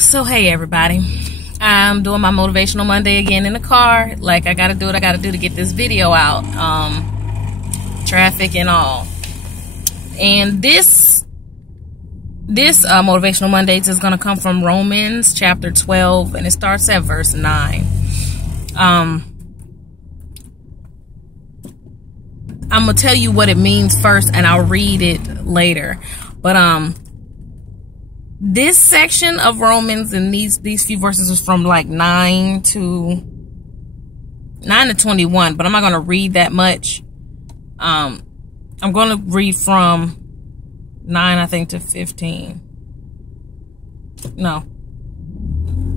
So hey everybody, I'm doing my Motivational Monday again in the car. Like I gotta do what I gotta do to get this video out. Traffic and all. And this Motivational Mondays is gonna come from Romans chapter 12, and it starts at verse 9. I'm gonna tell you what it means first, and I'll read it later. But this section of Romans and these few verses is from like 9 to 21, but I'm not going to read that much. I'm going to read from 9, I think, to 15. No,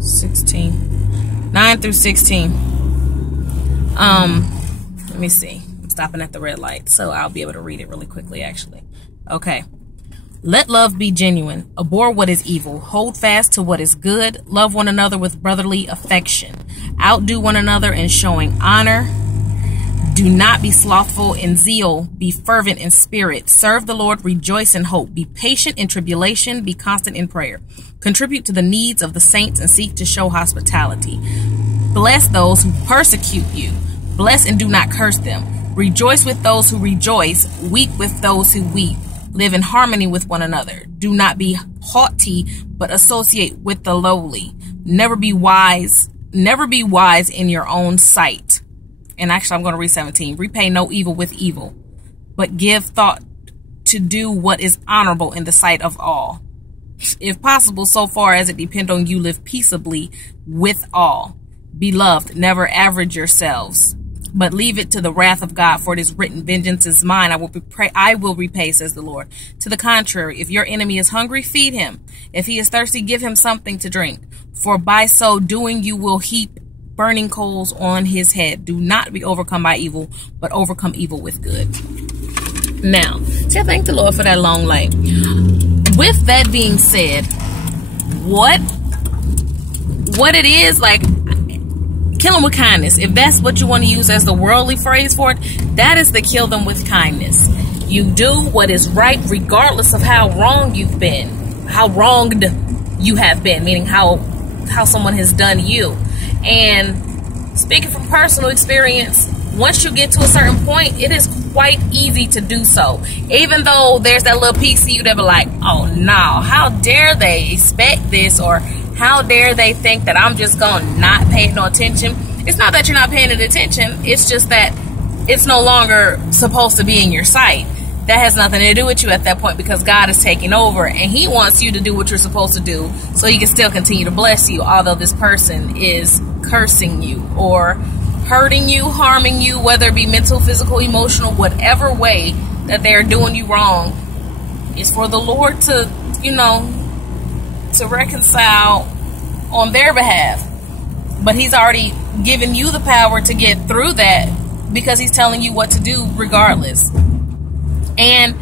16. 9 through 16. Let me see. I'm stopping at the red light, so I'll be able to read it really quickly, actually. Okay. Let love be genuine. Abhor what is evil. Hold fast to what is good. Love one another with brotherly affection. Outdo one another in showing honor. Do not be slothful in zeal. Be fervent in spirit. Serve the Lord. Rejoice in hope. Be patient in tribulation. Be constant in prayer. Contribute to the needs of the saints and seek to show hospitality. Bless those who persecute you. Bless and do not curse them. Rejoice with those who rejoice. Weep with those who weep. Live in harmony with one another. Do not be haughty, but associate with the lowly. Never be wise in your own sight. And actually, I'm going to read 17. Repay no evil with evil, but give thought to do what is honorable in the sight of all. If possible, so far as it depends on you, live peaceably with all. Beloved, never average yourselves, but leave it to the wrath of God, for it is written, vengeance is mine, I will repay, says the Lord. To the contrary, if your enemy is hungry, feed him. If he is thirsty, give him something to drink. For by so doing, you will heap burning coals on his head. Do not be overcome by evil, but overcome evil with good. Now, see, I thank the Lord for that long light. With that being said, what it is, like, kill them with kindness. If that's what you want to use as the worldly phrase for it, that is the kill them with kindness. You do what is right regardless of how wrong you've been, how wronged you have been, meaning how someone has done you. And speaking from personal experience, once you get to a certain point, it is quite easy to do so. Even though there's that little piece of you that be like, oh no, how dare they expect this, or how dare they think that I'm just going to not pay no attention? It's not that you're not paying attention. It's just that it's no longer supposed to be in your sight. That has nothing to do with you at that point, because God is taking over and he wants you to do what you're supposed to do so he can still continue to bless you, although this person is cursing you or hurting you, harming you, whether it be mental, physical, emotional, whatever way that they're doing you wrong. It's for the Lord to, to reconcile on their behalf. But he's already given you the power to get through that, because he's telling you what to do regardless. And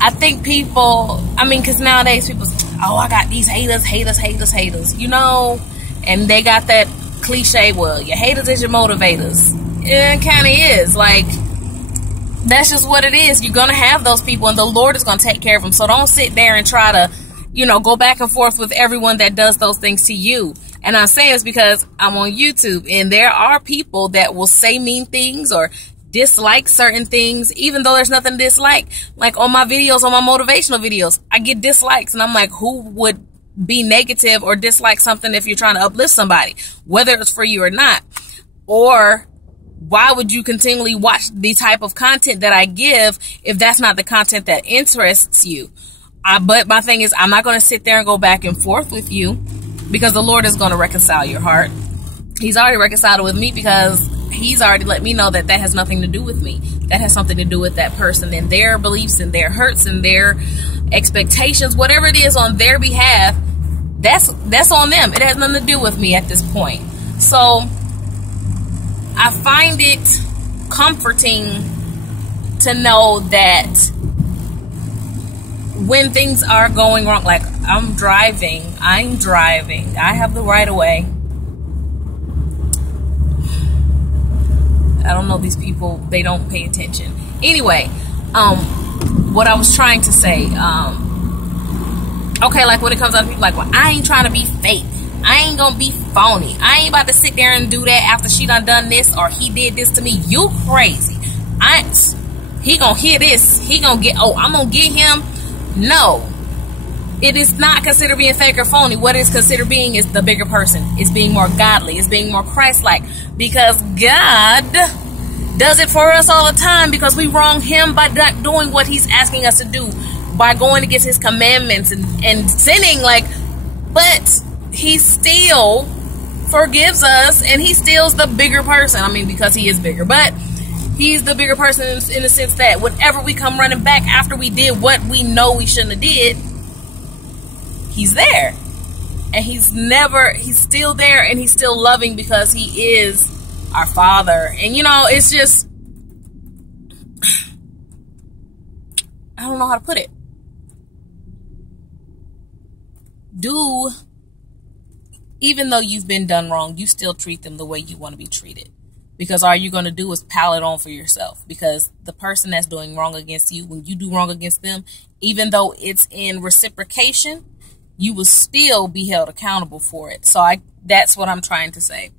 I think people, because nowadays people say, oh, I got these haters, and they got that cliche, well, your haters is your motivators. It kind of is. Like, that's just what it is. You're going to have those people, and the Lord is going to take care of them. So don't sit there and try to, go back and forth with everyone that does those things to you. And I'm saying this because I'm on YouTube, and there are people that will say mean things or dislike certain things, even though there's nothing to dislike. Like on my videos, on my motivational videos, I get dislikes, and I'm like, who would be negative or dislike something if you're trying to uplift somebody, whether it's for you or not? Or why would you continually watch the type of content that I give if that's not the content that interests you? But my thing is, I'm not going to sit there and go back and forth with you, because the Lord is going to reconcile your heart. He's already reconciled it with me, because he's already let me know that that has nothing to do with me. That has something to do with that person and their beliefs and their hurts and their expectations, whatever it is on their behalf. That's on them. It has nothing to do with me at this point. So I find it comforting to know that when things are going wrong, like I'm driving, I have the right of way. I don't know, these people, they don't pay attention. Anyway, what I was trying to say, Okay, like when it comes out to people like, well, I ain't trying to be fake. I ain't gonna be phony. I ain't about to sit there and do that after she done this or he did this to me. You crazy. He gonna hear this. He gonna get, oh, I'm gonna get him. No. It is not considered being fake or phony. What is considered being is the bigger person. It's being more godly. It's being more Christ-like. Because God does it for us all the time because we wrong him by not doing what he's asking us to do, by going against his commandments and sinning, like, but he still forgives us and he still's the bigger person. I mean, because he is bigger, but he's the bigger person in the sense that whenever we come running back after we did what we know we shouldn't have did, he's there. And he's still there and he's still loving because he is our Father. And you know, it's just, I don't know how to put it. Even though you've been done wrong, you still treat them the way you want to be treated. Because all you're going to do is pile it on for yourself. Because the person that's doing wrong against you, when you do wrong against them, even though it's in reciprocation, you will still be held accountable for it. So that's what I'm trying to say.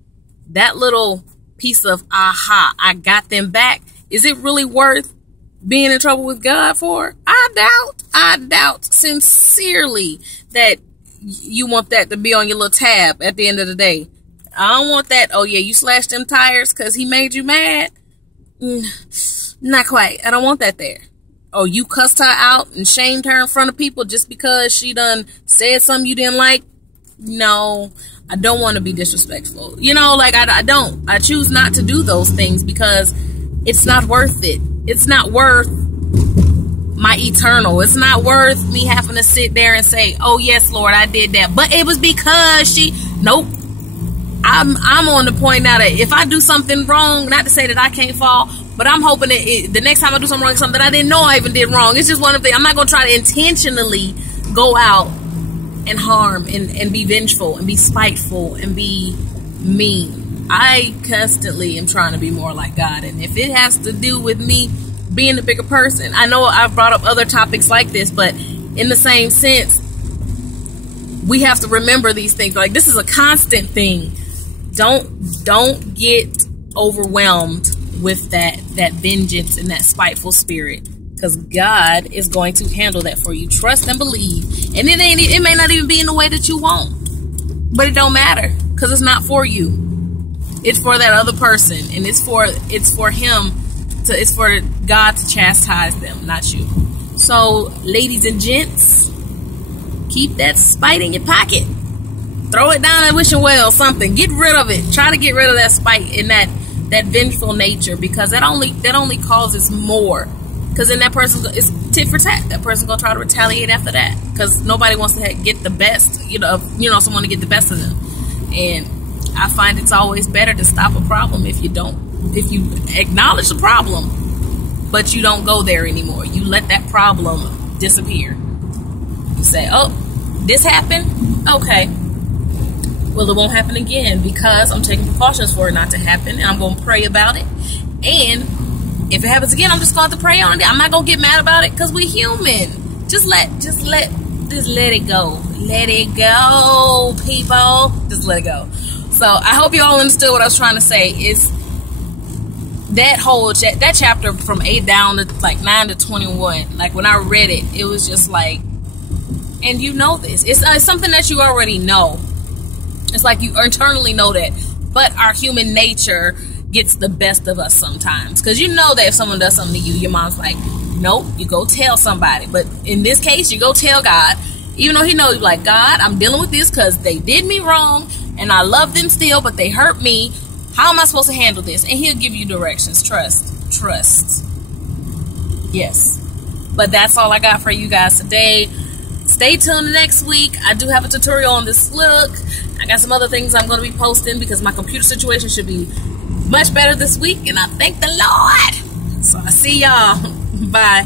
That little piece of, aha, I got them back. Is it really worth being in trouble with God for? I doubt sincerely that you want that to be on your little tab at the end of the day. I don't want that. Oh yeah, you slashed them tires because he made you mad. Not quite. I don't want that there. Oh, you cussed her out and shamed her in front of people just because she done said something you didn't like. No, I don't want to be disrespectful. You know, like I don't. I choose not to do those things because it's not worth it. It's not worth my eternal. It's not worth me having to sit there and say, oh yes, Lord, I did that. But it was because nope. I'm on the point now that if I do something wrong, not to say that I can't fall, but I'm hoping that the next time I do something wrong, something that I didn't know I even did wrong. It's just one of the, I'm not going to try to intentionally go out and harm and be vengeful and be spiteful and be mean. I constantly am trying to be more like God. And if it has to do with me being the bigger person, I know I've brought up other topics like this, but in the same sense, we have to remember these things. Like, this is a constant thing. Don't get overwhelmed with that vengeance and that spiteful spirit, because God is going to handle that for you. Trust and believe. And it may not even be in the way that you want, but it don't matter, because it's not for you. It's for that other person, and it's for him to, it's for God to chastise them, not you. So, ladies and gents, keep that spite in your pocket. Throw it down at wishing well, something. Get rid of it. Try to get rid of that spite and that vengeful nature, because that only causes more. Because then that person is tit for tat. That person's gonna try to retaliate after that, because nobody wants to get the best, someone to get the best of them. And I find it's always better to stop a problem if you acknowledge the problem, but you don't go there anymore. You let that problem disappear. You say, oh, this happened? Okay. Well, it won't happen again, because I'm taking precautions for it not to happen, and I'm going to pray about it. And if it happens again, I'm just going to pray on it. I'm not going to get mad about it, because we're human. Just let it go. Let it go, people. Just let it go. So I hope you all understood what I was trying to say. It's that chapter from 8 down to like 9 to 21. Like, when I read it, it was just like, and you know this. It's something that you already know. It's like you internally know that, but our human nature gets the best of us sometimes. Because you know that if someone does something to you, your mom's like, nope, you go tell somebody. But in this case, you go tell God, even though he knows, like, God, I'm dealing with this because they did me wrong, and I love them still, but they hurt me. How am I supposed to handle this? And he'll give you directions. Trust. Yes. But that's all I got for you guys today. Stay tuned next week. I do have a tutorial on this look. I got some other things I'm going to be posting, because my computer situation should be much better this week, and I thank the Lord. So I see y'all. Bye.